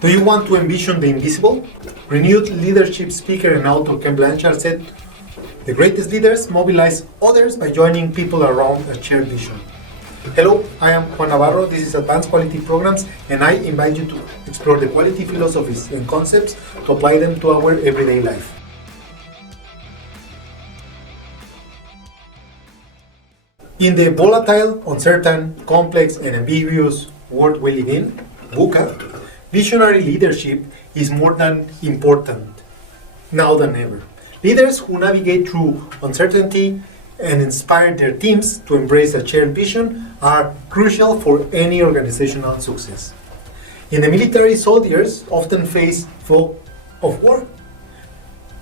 Do you want to envision the invisible? Renewed leadership speaker and author Ken Blanchard said, "The greatest leaders mobilize others by joining people around a shared vision." Hello, I am Juan Navarro. This is Advanced Quality Programs, and I invite you to explore the quality philosophies and concepts to apply them to our everyday life. In the volatile, uncertain, complex, and ambiguous world we live in, VUCA, visionary leadership is more than important now than ever. Leaders who navigate through uncertainty and inspire their teams to embrace a shared vision are crucial for any organizational success. In the military, soldiers often face fog of war,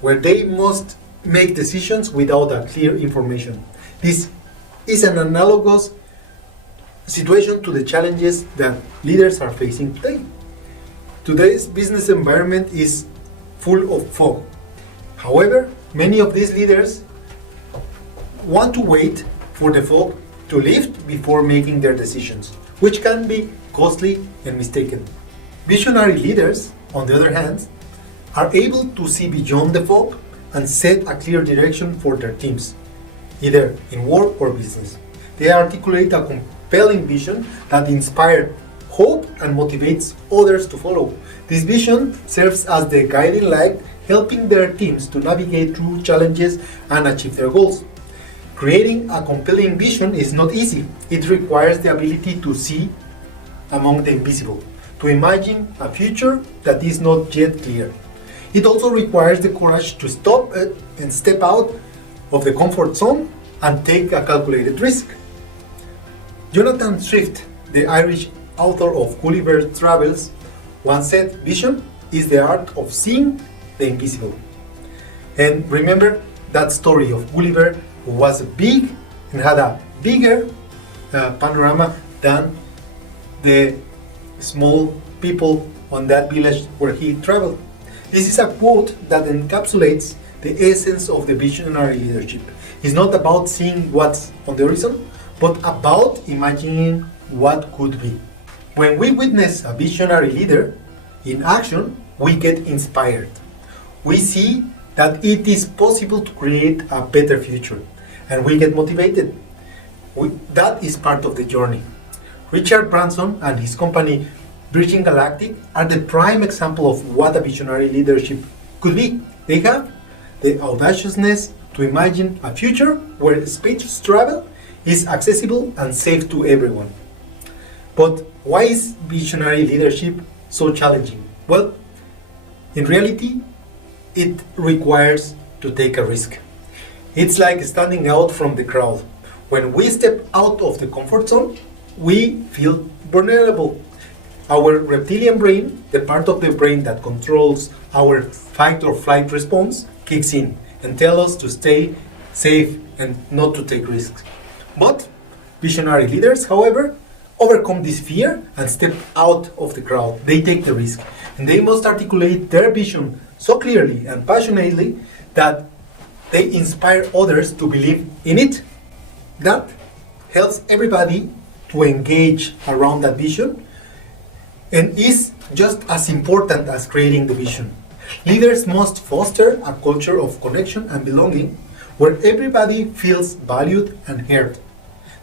where they must make decisions without a clear information. This is an analogous situation to the challenges that leaders are facing today. Today's business environment is full of fog. However, many of these leaders want to wait for the fog to lift before making their decisions, which can be costly and mistaken. Visionary leaders, on the other hand, are able to see beyond the fog and set a clear direction for their teams, either in work or business. They articulate a compelling vision that inspires hope and motivates others to follow. This vision serves as the guiding light, helping their teams to navigate through challenges and achieve their goals. Creating a compelling vision is not easy. It requires the ability to see among the invisible, to imagine a future that is not yet clear. It also requires the courage to stop and step out of the comfort zone and take a calculated risk. Jonathan Swift, the Irish author of Gulliver's Travels, once said, "Vision is the art of seeing the invisible." And remember that story of Gulliver, who was big and had a bigger panorama than the small people on that village where he traveled. This is a quote that encapsulates the essence of the visionary leadership. It's not about seeing what's on the horizon, but about imagining what could be. When we witness a visionary leader in action, we get inspired. We see that it is possible to create a better future, and we get motivated. That is part of the journey. Richard Branson and his company Virgin Galactic are the prime example of what a visionary leadership could be. They have the audaciousness to imagine a future where space travel is accessible and safe to everyone. But why is visionary leadership so challenging? Well, in reality, it requires to take a risk. It's like standing out from the crowd. When we step out of the comfort zone, we feel vulnerable. Our reptilian brain, the part of the brain that controls our fight or flight response, kicks in and tells us to stay safe and not to take risks. But visionary leaders, however, overcome this fear and step out of the crowd. They take the risk, and they must articulate their vision so clearly and passionately that they inspire others to believe in it. That helps everybody to engage around that vision and is just as important as creating the vision. Leaders must foster a culture of connection and belonging where everybody feels valued and heard.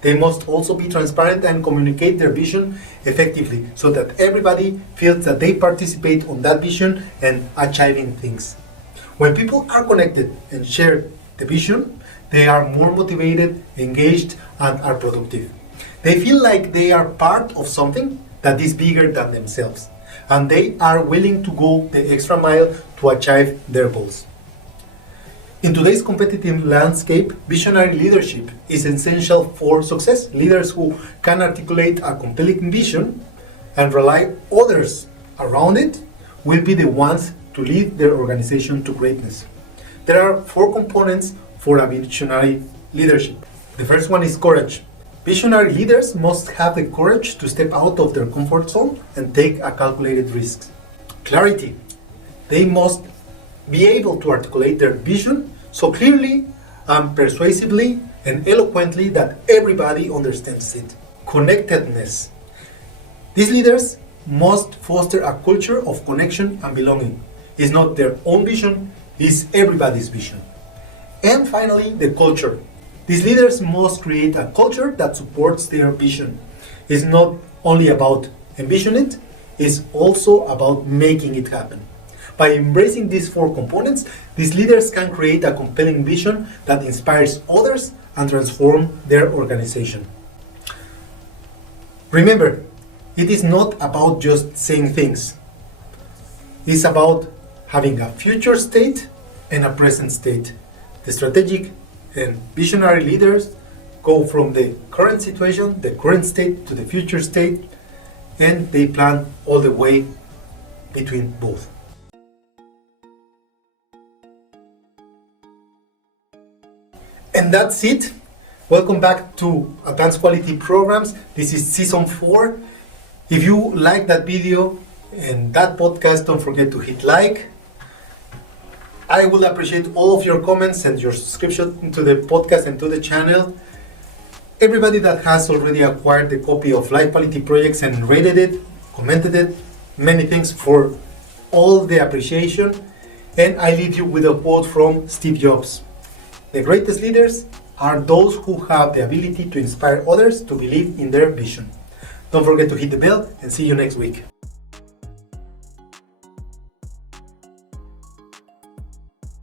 They must also be transparent and communicate their vision effectively so that everybody feels that they participate on that vision and achieving things. When people are connected and share the vision, they are more motivated, engaged, and are productive. They feel like they are part of something that is bigger than themselves, and they are willing to go the extra mile to achieve their goals. In today's competitive landscape, visionary leadership is essential for success. Leaders who can articulate a compelling vision and rely others around it will be the ones to lead their organization to greatness. There are 4 components for a visionary leadership. The first one is courage. Visionary leaders must have the courage to step out of their comfort zone and take a calculated risk. Clarity. They must be able to articulate their vision so clearly and persuasively and eloquently that everybody understands it. connectedness. These leaders must foster a culture of connection and belonging. It's not their own vision, it's everybody's vision. And finally, the culture. These leaders must create a culture that supports their vision. It's not only about envisioning it, it's also about making it happen. By embracing these four components, these leaders can create a compelling vision that inspires others and transform their organization. Remember, it is not about just saying things. It's about having a future state and a present state. The strategic and visionary leaders go from the current situation, the current state, to the future state, and they plan all the way between both. And that's it. Welcome back to Advanced Quality Programs. This is season 4. If you like that video and that podcast, don't forget to hit like. I will appreciate all of your comments and your subscription to the podcast and to the channel. Everybody that has already acquired the copy of Life Quality Projects and rated it, commented it, many thanks for all the appreciation. And I leave you with a quote from Steve Jobs. The greatest leaders are those who have the ability to inspire others to believe in their vision. Don't forget to hit the bell and see you next week.